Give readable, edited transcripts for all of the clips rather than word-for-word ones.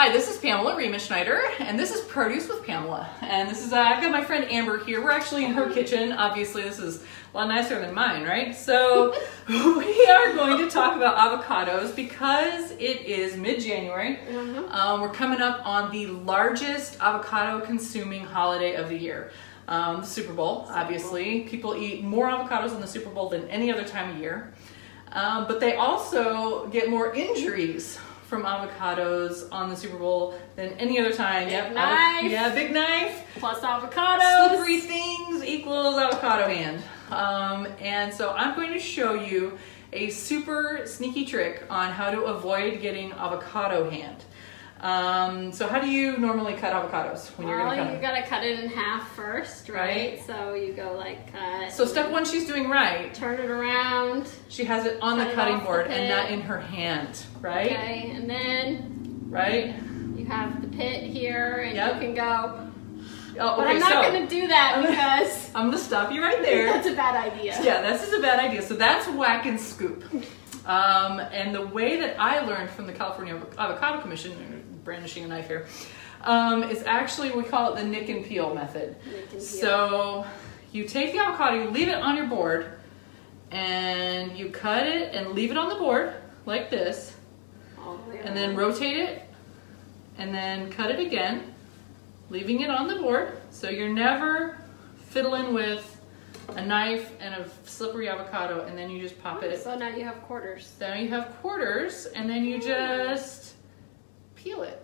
Hi, this is Pamela Schneider, and this is Produce with Pamela. And this is, I've got my friend Amber here. We're actually in her kitchen. Obviously, this is a lot nicer than mine, right? So we are going to talk about avocados because it is mid-January. We're coming up on the largest avocado consuming holiday of the year. The Super Bowl, obviously. People eat more avocados in the Super Bowl than any other time of year. But they also get more injuries from avocados on the Super Bowl than any other time. Big knife. Yeah, big knife. Plus avocados. Slippery things equals avocado hand. And so I'm going to show you a super sneaky trick on how to avoid getting avocado hand. So how do you normally cut avocados when you're going to cut them? You gotta cut it in half first, right? So you go like cut. So step one, she's doing right. Turn it around. She has it on the cutting board and not in her hand, right? Okay, and then right? You have the pit here, and Yep. you can go. Oh, But okay, I'm not gonna do that because I'm gonna stop you right there. that's a bad idea. Yeah, this is a bad idea. So that's whack and scoop. And the way that I learned from the California Avocado Commission, brandishing a knife here, is actually, we call it the nick and peel method. So you take the avocado, you leave it on your board, and you cut it and leave it on the board like this, and then rotate it, and then cut it again, leaving it on the board. So you're never fiddling with a knife and a slippery avocado, and then you just pop it. So now you have quarters. Now you have quarters, and then you just peel it.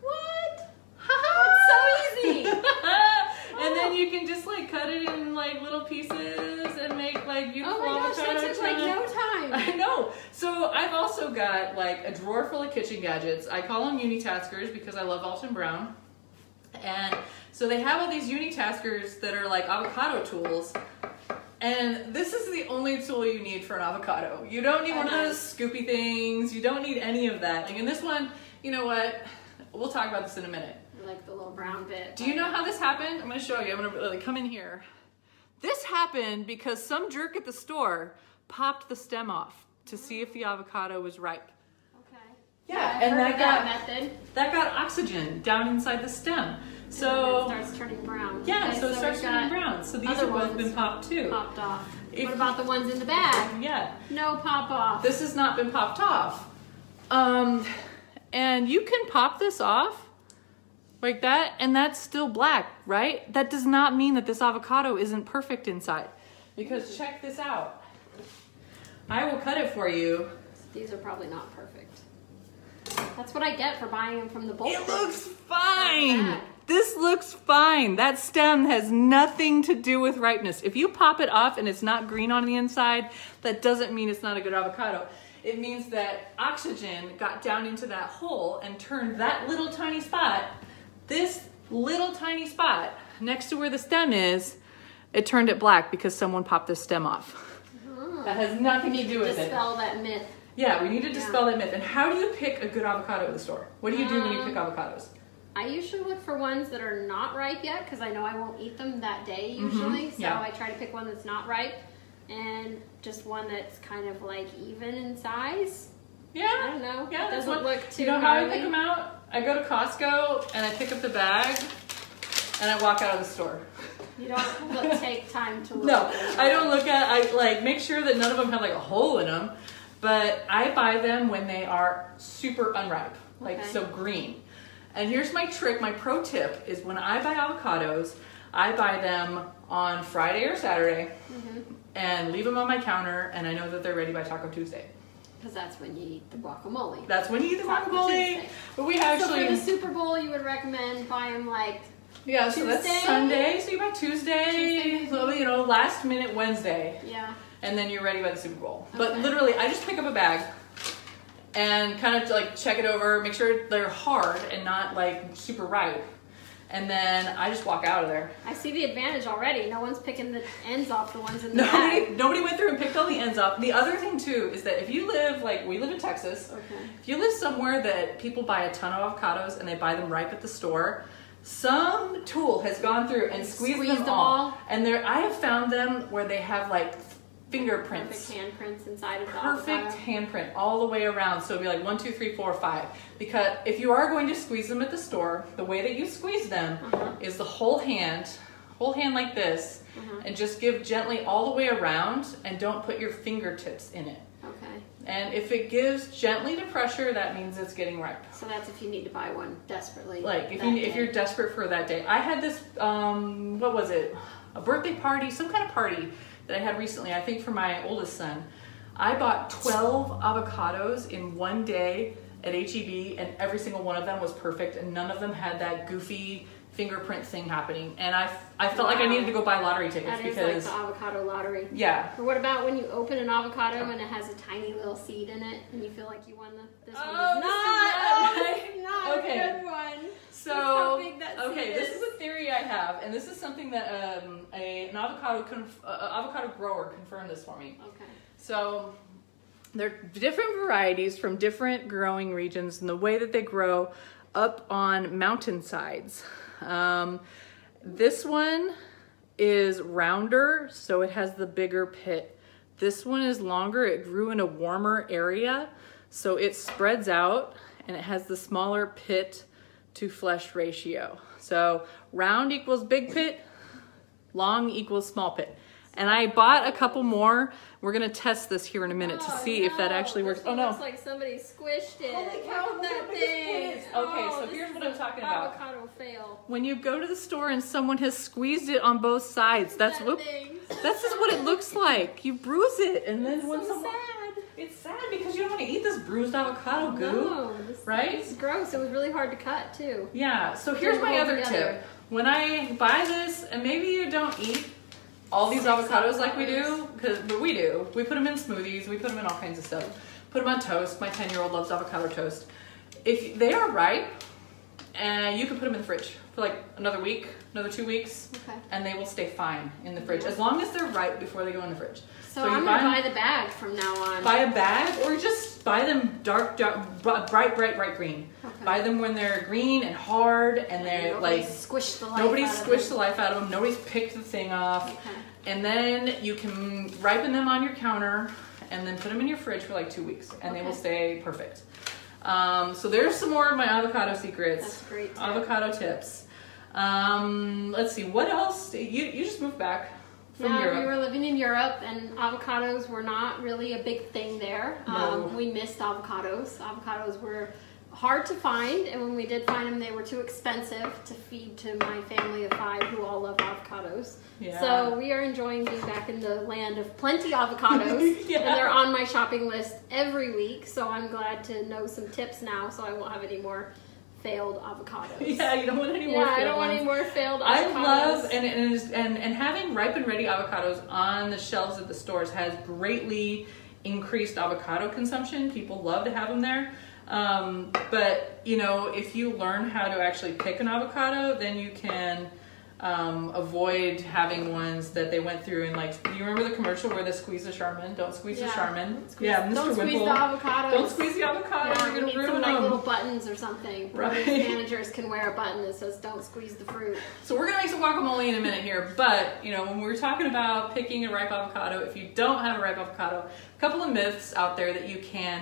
What? That's so easy. And then you can just like cut it in like little pieces and make like beautiful avocado. That took like no time. I know. So I've also got like a drawer full of kitchen gadgets. I call them unitaskers because I love Alton Brown. And so they have all these unitaskers that are like avocado tools. And this is the only tool you need for an avocado. You don't need one of those scoopy things. You don't need any of that. Like in this one, you know what? We'll talk about this in a minute. Like the little brown bit. Do you know how this happened? I'm going to show you. I'm going to come in here. This happened because some jerk at the store popped the stem off to see if the avocado was ripe. Okay. Yeah, and method. that got oxygen down inside the stem. So and it starts turning brown. Yeah, okay, so it starts turning brown. So these have both been popped too. Popped off. What about the ones in the bag? Yeah. No pop off. This has not been popped off. And you can pop this off like that, and that's still black, right? That does not mean that this avocado isn't perfect inside. Because check this out. I will cut it for you. These are probably not perfect. That's what I get for buying them from the bulk. It looks fine. This looks fine. That stem has nothing to do with ripeness. If you pop it off and it's not green on the inside, that doesn't mean it's not a good avocado. It means that oxygen got down into that hole and turned that little tiny spot, this little tiny spot next to where the stem is, it turned it black because someone popped the stem off. That has nothing to do with it. Dispel that myth. Yeah, we need to dispel that myth. And how do you pick a good avocado at the store? What do you do when you pick avocados? I usually look for ones that are not ripe yet because I know I won't eat them that day usually. So I try to pick one that's not ripe and just one that's kind of like even in size. Yeah. I don't know. Yeah, it doesn't look too You know how I pick them out? I go to Costco and I pick up the bag and I walk out of the store. You don't take time to look. No, I don't look at. I like make sure that none of them have like a hole in them. But I buy them when they are super unripe, like so green. And here's my trick, my pro tip is when I buy avocados, I buy them on Friday or Saturday and leave them on my counter, and I know that they're ready by Taco Tuesday. Because that's when you eat the guacamole. That's when you eat the guacamole. But we actually... So for the Super Bowl, you would recommend buy them like so that's Sunday, so you buy Tuesday, so, you know, last minute Wednesday. Yeah. And then you're ready by the Super Bowl. But literally, I just pick up a bag and kind of like check it over, make sure they're hard and not like super ripe. And then I just walk out of there. I see the advantage already. No one's picking the ends off the ones in the bag. Nobody went through and picked all the ends off. The other thing too is that if you live, like we live in Texas, if you live somewhere that people buy a ton of avocados and they buy them ripe at the store, some tool has gone through and squeezed them all. And I have found them where they have like fingerprints. Perfect handprints inside of the Perfect avocado. handprint all the way around. So it'd be like 1, 2, 3, 4, 5. Because if you are going to squeeze them at the store, the way that you squeeze them is the whole hand like this, and just give gently all the way around, and don't put your fingertips in it. Okay. And if it gives gently to pressure, that means it's getting ripe. So that's if you need to buy one desperately. Like if you're desperate for that day. I had this, what was it? A birthday party, some kind of party that I had recently, I think for my oldest son. I bought 12 avocados in one day at H-E-B, and every single one of them was perfect, and none of them had that goofy fingerprint thing happening. And I felt like I needed to go buy lottery tickets that is because like the avocado lottery. Yeah. Or what about when you open an avocado and it has a tiny little seed in it, and you feel like you won this one? Is not Okay. a good one. So, Look how big that seed this is. is a theory I have, and this is something that an avocado grower confirmed this for me. Okay. So, they're different varieties from different growing regions, and the way that they grow up on mountainsides. This one is rounder, so it has the bigger pit. This one is longer. It grew in a warmer area, so it spreads out, and it has the smaller pit to flesh ratio. So round equals big pit, long equals small pit. And I bought a couple more. We're gonna test this here in a minute to see if that actually works. Oh no. Looks like somebody squished it. Holy cow, Look at that look at this thing. pit. Okay, so this here's is what I'm an talking about. Avocado fail. When you go to the store and someone has squeezed it on both sides, that's That what thing. that's just what it looks like. You bruise it, and then when So someone, sad. it's sad because you don't want to eat this bruised avocado goo, No, right? It's gross. It was really hard to cut too. Yeah. So here's Didn't my hold other together. tip. When I buy this, and maybe you don't eat all these avocados like we do, but we do. We put them in smoothies. We put them in all kinds of stuff. Put them on toast. My 10-year-old loves avocado toast. If they are ripe, you can put them in the fridge for like another week, another 2 weeks, Okay. and they will stay fine in the fridge as long as they're ripe before they go in the fridge. So you I'm gonna buy the bag from now on. Buy a bag, or just buy them dark, bright green. Okay. Buy them when they're green and hard, and they're Nobody like squished the life nobody's out of squished them. the life out of them. Nobody's picked the thing off. Okay. And then you can ripen them on your counter, and then put them in your fridge for like 2 weeks, and they will stay perfect. So there's some more of my avocado secrets. That's great. Tip. Avocado tips. Let's see, what else? You just moved back from Yeah, Europe. we were living in Europe, and avocados were not really a big thing there. No. We missed avocados. Avocados were hard to find, and when we did find them, they were too expensive to feed to my family of 5 who all love avocados. Yeah. So we are enjoying being back in the land of plenty avocados, Yeah. and they're on my shopping list every week. So I'm glad to know some tips now, so I won't have any more failed avocados. Yeah, you don't want any more. Yeah, I failed don't want ones. any more failed avocados. I love and having ripe and ready avocados on the shelves at the stores has greatly increased avocado consumption. People love to have them there. But you know, if you learn how to actually pick an avocado, then you can avoid having ones that they went through and like. Do you remember the commercial where they squeeze the Charmin? Don't squeeze the Charmin. Yeah, Mr. Don't squeeze Wimple. the avocados. Don't squeeze the avocado. Yeah, You're we need gonna some ruin like them. little buttons or something. Right. These managers can wear a button that says "Don't squeeze the fruit." So we're gonna make some guacamole in a minute here, but you know, when we're talking about picking a ripe avocado, if you don't have a ripe avocado, a couple of myths out there that you can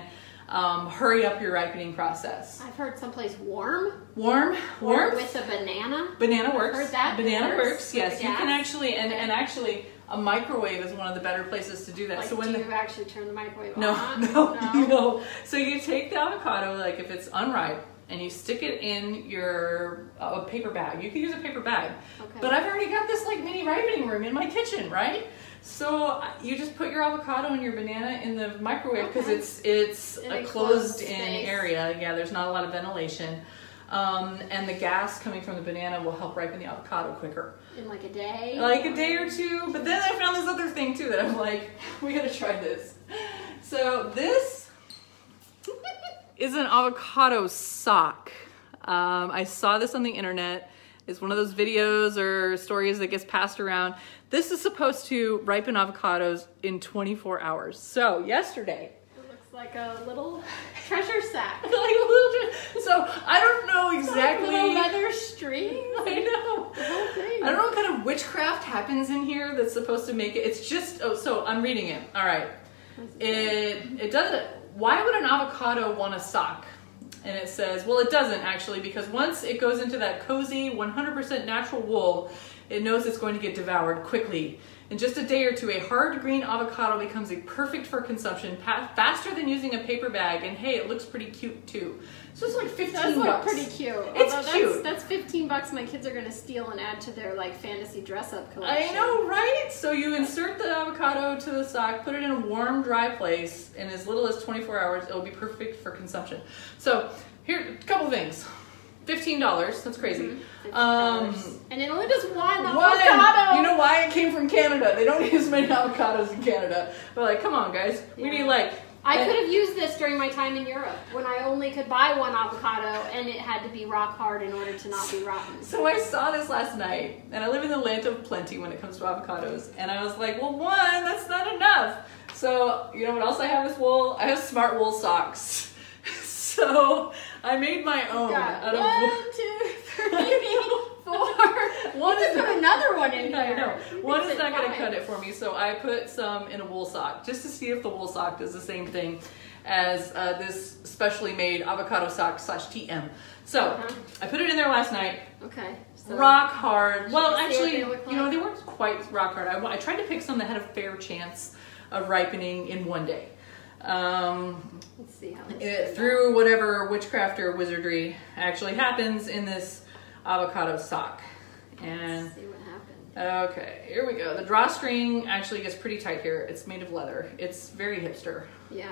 hurry up your ripening process. I've heard someplace warm. Warm With a banana. Banana works. Heard that? Banana Works works. Yes, with you can gas? actually, and actually, a microwave is one of the better places to do that. Like, so when do you actually turn the microwave no, on? no. So you take the avocado, like if it's unripe, and you stick it in your paper bag. You can use a paper bag. Okay. But I've already got this like mini ripening room in my kitchen, right? So you just put your avocado and your banana in the microwave because it's In a a closed-in space. area. Yeah, there's not a lot of ventilation. And the gas coming from the banana will help ripen the avocado quicker. In like a day? Like a day or two. But then I found this other thing too that I'm like, we gotta try this. So this is an avocado sock. I saw this on the internet. It's one of those videos or stories that gets passed around. This is supposed to ripen avocados in 24 hours. So yesterday, It looks like a little treasure sack. like a little, so I don't know exactly. Like little leather strings. I know. The whole thing. I don't know what kind of witchcraft stuff happens in here that's supposed to make it. It's just, oh, so I'm reading it. All right. It doesn't, why would an avocado want a sock? And it says, well, it doesn't actually, because once it goes into that cozy 100% natural wool, it knows it's going to get devoured quickly. In just a day or two, a hard green avocado becomes perfect for consumption, faster than using a paper bag, and hey, it looks pretty cute too. So it's like 15 bucks. That's pretty cute. It's cute. That's 15 bucks my kids are gonna steal and add to their like fantasy dress up collection. I know, right? So you insert the avocado to the sock, put it in a warm, dry place, in as little as 24 hours, it'll be perfect for consumption. So here, a couple things. $15, that's crazy. And it only does one avocado. You know why? It came from Canada. They don't use many avocados in Canada. But like, come on, guys. We need like... I could have used this during my time in Europe when I only could buy one avocado and it had to be rock hard in order to not be rotten. So I saw this last night, and I live in the land of plenty when it comes to avocados. And I was like, well, one, that's not enough. So, you know what else I have is wool? I have smart wool socks. So I made my own. Out of 1, 2, 3, 4. One is put another one in here. I know. One is not going to cut it for me, so I put some in a wool sock just to see if the wool sock does the same thing as this specially made avocado sock / TM. So I put it in there last night. Okay. So rock hard. Well, actually, like? you know, they weren't quite rock hard. I tried to pick some that had a fair chance of ripening in one day. Let's see how this through whatever witchcraft or wizardry actually happens in this avocado sock. And let's see what happened. Okay, here we go. The drawstring actually gets pretty tight here. It's made of leather. It's very hipster. Yeah.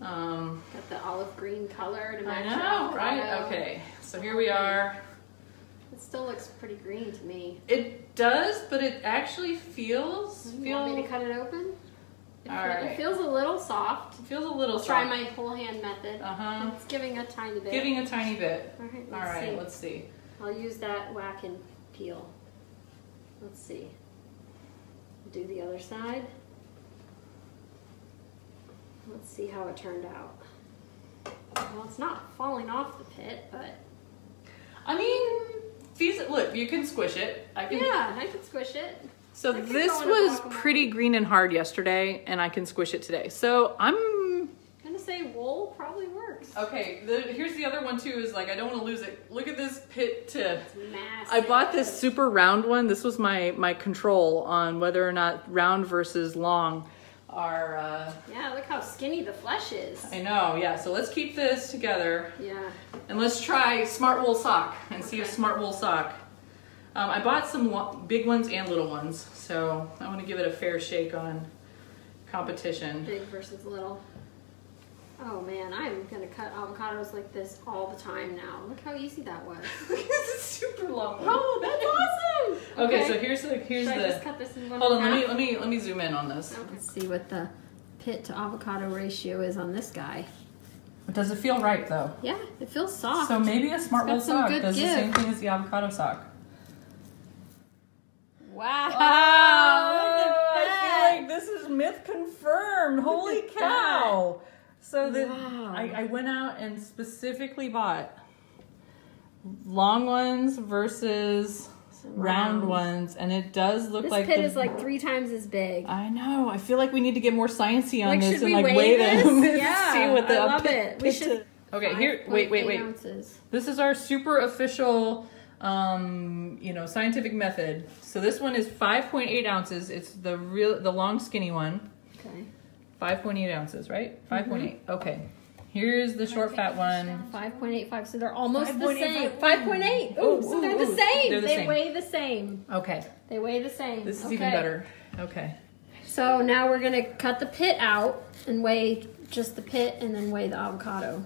Got the olive green color to match. I know, right? Okay, so here we are. It still looks pretty green to me. It does, but it actually feels. You want me to cut it open? It feels a little soft. It feels a little soft. Try my whole hand method. It's giving a tiny bit. Giving a tiny bit. All right, let's see. I'll use that whack and peel. Let's see. Do the other side. Let's see how it turned out. Well, it's not falling off the pit, but... I mean, look, you can squish it. I can squish it. So this was pretty green and hard yesterday, and I can squish it today. So I'm gonna say wool probably works. Okay, here's the other one too, is like, I don't want to lose it. Look at this pit tip. It's massive. I bought this super round one. This was my control on whether or not round versus long are... Yeah, look how skinny the flesh is. I know, yeah. So let's keep this together. Yeah. And let's try smart wool sock and see if smart wool sock... I bought some big ones and little ones, so I want to give it a fair shake on competition. Big versus little. Oh man, I'm gonna cut avocados like this all the time now. Look how easy that was. This is super long. Oh, that's awesome! Okay, so here's the Should I just cut this in one hold on, half? let me zoom in on this. Okay. Let's see what the pit to avocado ratio is on this guy. Does it feel right though? Yeah, it feels soft. So maybe a smart wool sock does the same thing as the avocado sock. Wow! I feel like this is myth confirmed. Holy cow! So I went out and specifically bought long ones versus round ones, and it does look like this pit is like 3 times as big. I know. I feel like we need to get more sciencey on this and like weigh them. Yeah, see what the I love it. We should. Okay, here. Wait. Ounces. This is our super official. Scientific method. So this one is 5.8 ounces. It's the long skinny one. Okay. 5.8 ounces, right? 5.8. Okay. Here's the short fat one. 5.85. So they're almost the same. 5.8. Oh, so they're the same. They weigh the same. Okay. They weigh the same. This is even better. Okay. So now we're gonna cut the pit out and weigh just the pit and then weigh the avocado.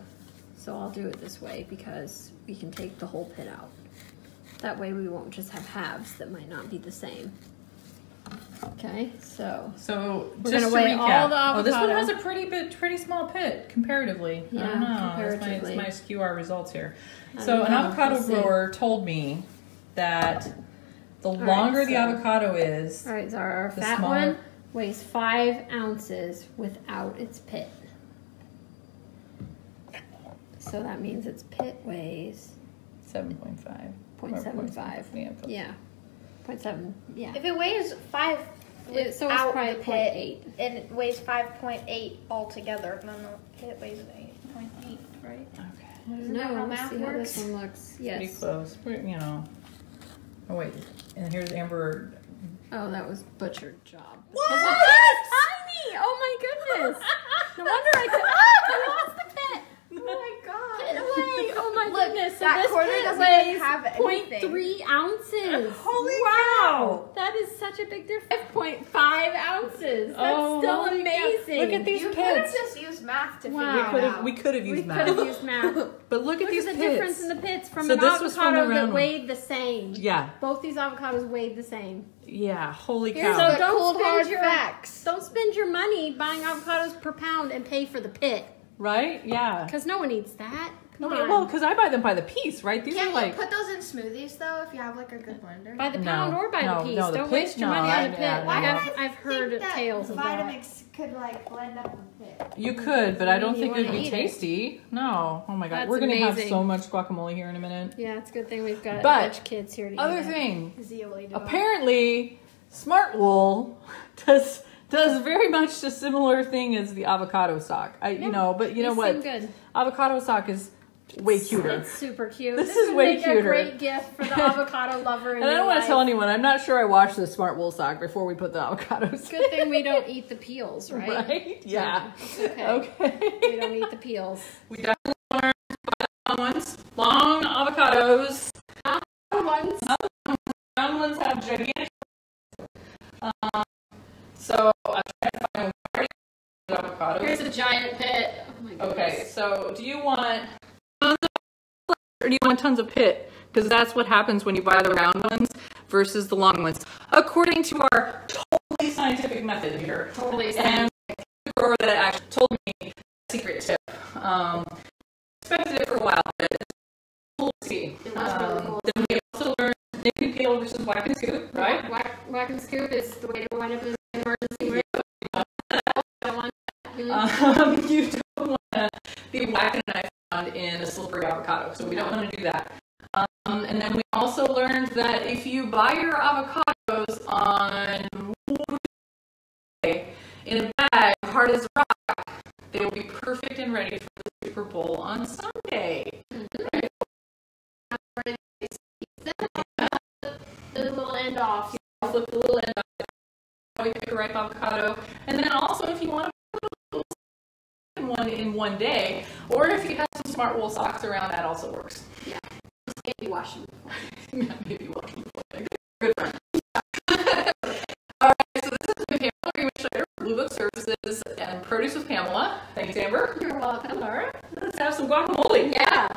So I'll do it this way because we can take the whole pit out. That way we won't just have halves that might not be the same. Okay, so we're just gonna weigh recap. all the avocado. Oh, this one has a pretty small pit comparatively. Yeah, I don't know. comparatively. It's my skew our results here. So an avocado grower told me that the longer the avocado is, all right, so our fat one weighs 5 ounces without its pit. So that means its pit weighs 7.5. 0.75. Yeah. 0.7. Yeah. If it weighs 5 So it's probably 0.8. and it weighs 5.8 altogether, then the pit weighs 8.8, right? Okay. Isn't that how math see how works? this one looks. Pretty Yes. close. You know. Oh wait, and here's Amber. Oh, that was butchered job. What? Because the pit is tiny. Oh my goodness. No wonder I could. I lost the pit. Oh my god. Get away. Oh my Look, goodness. So that this quarter pit doesn't weighs even have anything. 0.3 ounces. Holy wow. That is such a big difference. 5.5 ounces. That's still my God. amazing. Look at these You could have pits. just used math to Wow. figure it out. We could have We used could math. have used math. But look at Look these at the pits. difference in the pits from So an this was from the avocado round that one. weighed the same. Yeah. Both these avocados weighed the same. Yeah. Holy Here's cow. the don't cold spend hard your- facts. Don't spend your money buying avocados per pound and pay for the pit. Right? Yeah. Because no one eats that. Come Okay, on. well, because I buy them by the piece, right? These Can't are you like. put those in smoothies though if you have like a good blender? By the pound or by the piece. the Don't pit- waste your money on the pit. yeah, I've heard tales of that. Vitamix could like blend up the pit. You could, but I don't You think it'd wanna be eat it. tasty. No. Oh my God. That's We're going to have amazing. so much guacamole here in a minute. Yeah, it's a good thing we've got a But bunch of kids here to eat Other it. thing. Zeally do Apparently, Smart Wool does very much a similar thing as the avocado sock. You know, but you know These what? seem good. Avocado sock is way cuter. It's super cute. This This is would way make cuter. a great gift for the avocado lover in And I your don't want life. to tell anyone. I'm not sure I washed the Smart Wool sock before we put the avocados. Good thing we don't eat the peels, right? Right? Yeah. Okay. Okay. We don't eat the peels. We definitely learned long ones. Long avocados. Ones. Round ones have gigantic. So I tried to find a avocado. Here's a giant pit. Oh my goodness. Okay, so do you want tons of or do you want tons of pit? Because that's what happens when you buy the round ones versus the long ones. According to our totally scientific method here. Totally. And the grower that actually told me a secret tip. Expected it for a while, but it's cool to see. It was really cool. Then we also learned nip and peel versus whack and scoop, right? Whack and scoop is the way to wind up in an emergency room. You don't want to be whacking a knife around in a slippery avocado, so we don't want to do that. And then we also learned that if you buy your avocados on in a bag, hard as a rock, they will be perfect and ready for the Super Bowl on Sunday. Right? The little end off. Flip the little end off. We pick a ripe avocado, and then also if you want to put one in one day, or if you have some Smart Wool socks around, that also works. Yeah. Maybe washing. Maybe washing. Good friend. All right, so this has been Pamela, your Administrator for Blue Book Services and Produce with Pamela. Thanks, Amber. You're welcome. All right, let's have some guacamole. Yeah.